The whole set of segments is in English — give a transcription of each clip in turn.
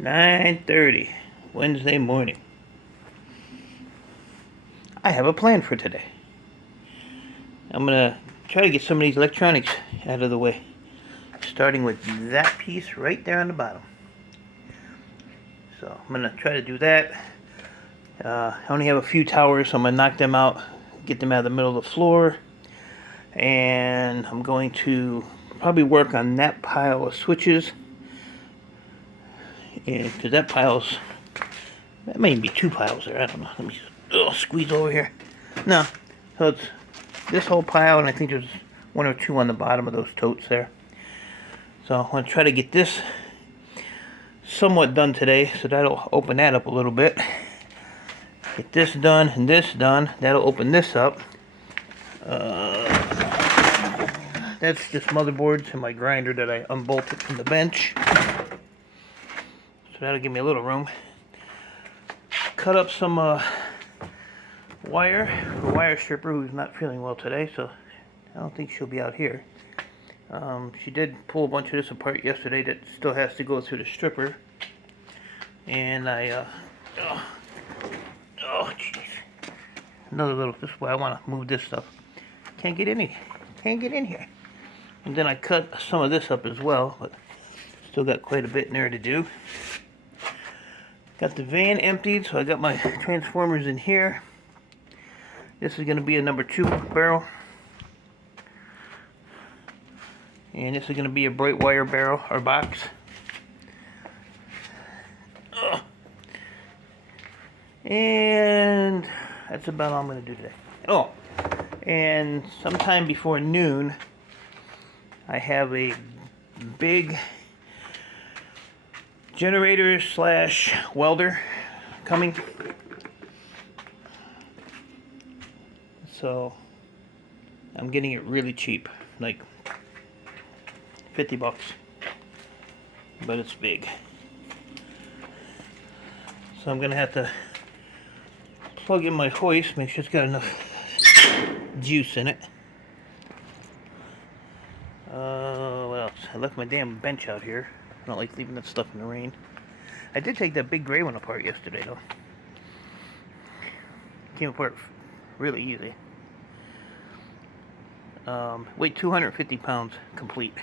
9:30 Wednesday morning. I have a plan for today. I'm gonna try to get some of these electronics out of the way, starting with that piece right there on the bottom. So I'm gonna try to do that. I only have a few towers, so I'm gonna knock them out, get them out of the middle of the floor, and I'm going to probably work on that pile of switches. And because that may be two piles there. I don't know. Let me squeeze over here. No, so it's this whole pile, and I think there's one or two on the bottom of those totes there. So I'm going to try to get this somewhat done today, so that'll open that up a little bit. Get this done and this done. That'll open this up. That's just motherboards and my grinder that I unbolted from the bench. So that'll give me a little room. Cut up some wire stripper who's not feeling well today, so I don't think she'll be out here. She did pull a bunch of this apart yesterday that still has to go through the stripper. And I, jeez. Another little, this is why I want to move this stuff. Can't get in here. And then I cut some of this up as well, but still got quite a bit in there to do. Got the van emptied, so I got my transformers in here. This is going to be a number 2 barrel. And this is going to be a bright wire barrel, or box. And that's about all I'm going to do today. Oh, and sometime before noon, I have a big generator / welder coming. So I'm getting it really cheap, like $50, but it's big. So I'm gonna have to plug in my hoist, make sure it's got enough juice in it. What else? I left my damn bench out here. I don't like leaving that stuff in the rain. I did take that big gray one apart yesterday, though. Came apart really easy. Weighed 250 pounds complete.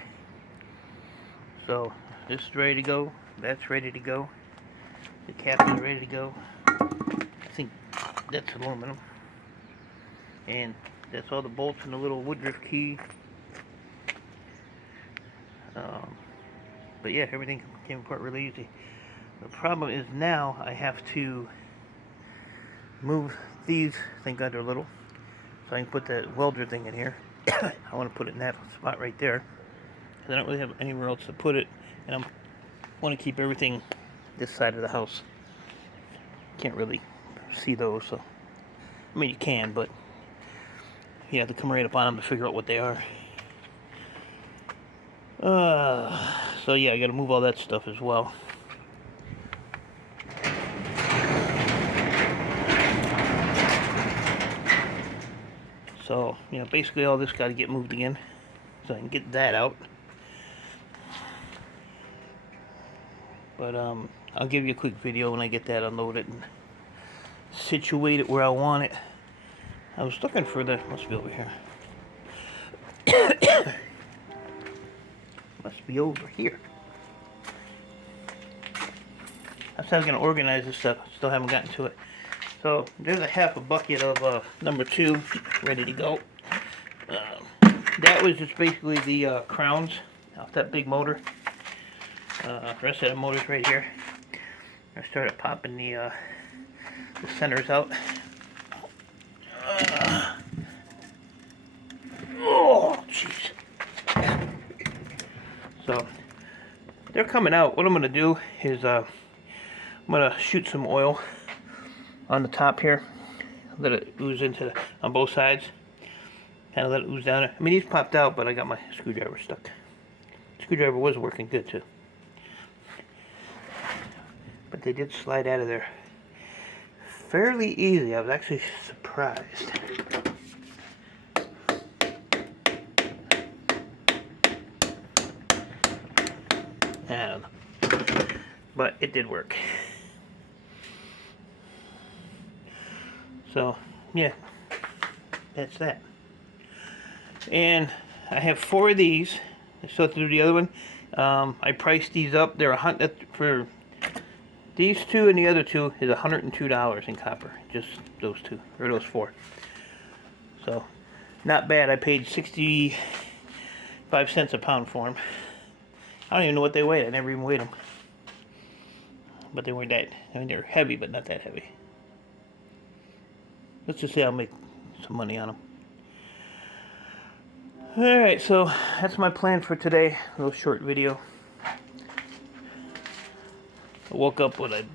So this is ready to go. That's ready to go. The cap is ready to go. I think that's aluminum. And that's all the bolts and the little Woodruff key. But yeah, everything came apart really easy. The problem is now I have to move these, thank God they're little, so I can put that welder thing in here. I want to put it in that spot right there, because I don't really have anywhere else to put it, and I want to keep everything this side of the house. Can't really see those, so I mean you can, but you have to come right up on them to figure out what they are. So yeah, I gotta move all that stuff as well. So, you know, basically all this gotta get moved again, so I can get that out. But I'll give you a quick video when I get that unloaded and situate it where I want it. I was looking for the, must be over here. Must be over here. That's how I'm going to organize this stuff. Still haven't gotten to it. So there's a half a bucket of number 2 ready to go. That was just basically the crowns off that big motor. The rest of the motor's right here. I started popping the centers out. Oh, jeez. So they're coming out. What I'm going to do is I'm going to shoot some oil on the top here. Let it ooze into on both sides. Kind of let it ooze down. I mean, these popped out, but I got my screwdriver stuck. Screwdriver was working good too. But they did slide out of there fairly easy. I was actually surprised. And but it did work. So yeah, that's that. And I have 4 of these. I still have to do the other one. I priced these up. They're for these 2, and the other 2 is $102 in copper. Just those 2 or those 4. So not bad. I paid 65 cents a pound for them. I don't even know what they weighed. I never even weighed them. But they weren't that. I mean, they were heavy, but not that heavy. Let's just say I'll make some money on them. Alright, so that's my plan for today. A little short video. I woke up with a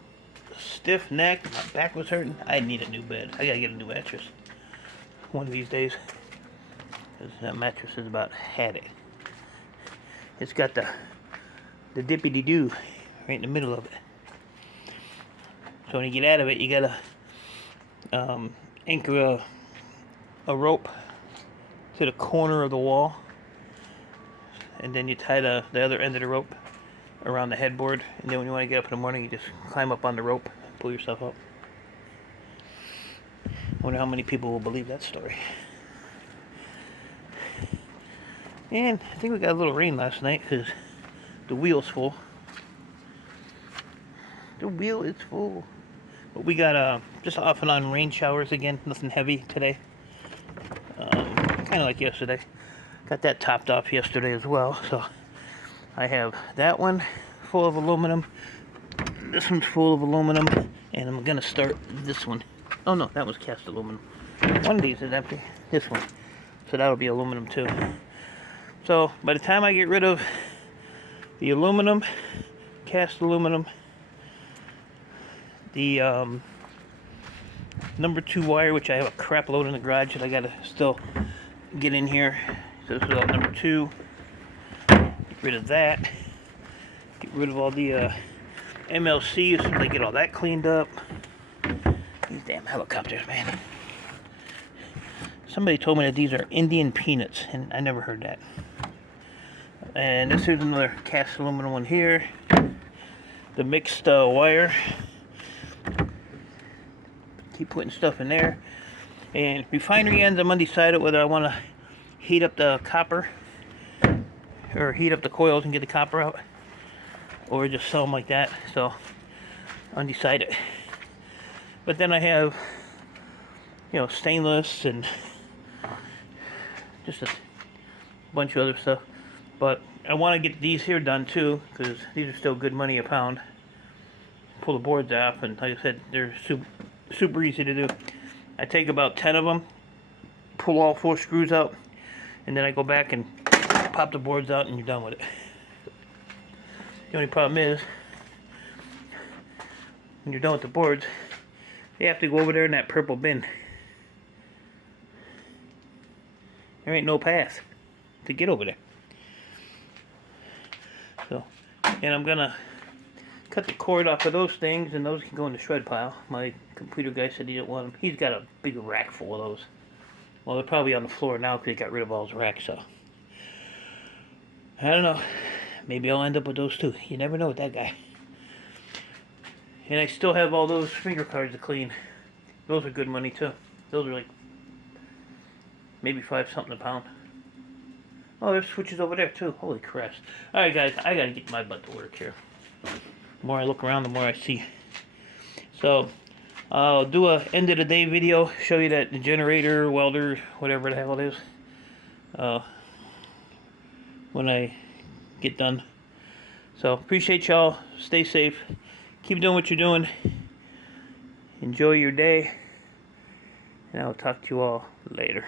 stiff neck. My back was hurting. I need a new bed. I gotta get a new mattress one of these days. Because that mattress is about had it. It's got the dippity-doo right in the middle of it. So when you get out of it, you gotta anchor a rope to the corner of the wall, and then you tie the other end of the rope around the headboard, and then when you want to get up in the morning, you just climb up on the rope, pull yourself up. I wonder how many people will believe that story. And I think we got a little rain last night because the wheel's full. The wheel is full. But we got just off and on rain showers again. Nothing heavy today. Kind of like yesterday. Got that topped off yesterday as well. So I have that one full of aluminum. This one's full of aluminum. And I'm going to start this one. Oh no, that was cast aluminum. One of these is empty. This one. So that'll be aluminum too. So by the time I get rid of the aluminum, cast aluminum, the number 2 wire, which I have a crap load in the garage that I gotta still get in here. So this is all number 2. Get rid of that. Get rid of all the MLC as soon as I get all that cleaned up. These damn helicopters, man. Somebody told me that these are Indian peanuts, and I never heard that. And this is another cast aluminum one here. The mixed wire. Keep putting stuff in there. And refinery ends, I'm undecided whether I want to heat up the copper or heat up the coils and get the copper out, or just sell them like that. So undecided. But then I have, you know, stainless and just a bunch of other stuff. But I want to get these here done too, because these are still good money a pound. Pull the boards off, and like I said, they're super easy to do. I take about 10 of them, pull all 4 screws out, and then I go back and pop the boards out, and you're done with it. The only problem is, when you're done with the boards, you have to go over there in that purple bin. There ain't no path to get over there. So, and I'm gonna cut the cord off of those things, and those can go in the shred pile. My computer guy said he didn't want them. He's got a big rack full of those. Well, they're probably on the floor now because he got rid of all his racks, so I don't know. Maybe I'll end up with those too. You never know with that guy. And I still have all those finger cards to clean. Those are good money too. Those are like maybe 5 something a pound. Oh, there's switches over there too. Holy crap. Alright guys, I gotta get my butt to work here. The more I look around, the more I see. So, I'll do a end of the day video, show you that the generator, welder, whatever the hell it is, when I get done. So, appreciate y'all. Stay safe. Keep doing what you're doing. Enjoy your day. And I'll talk to you all later.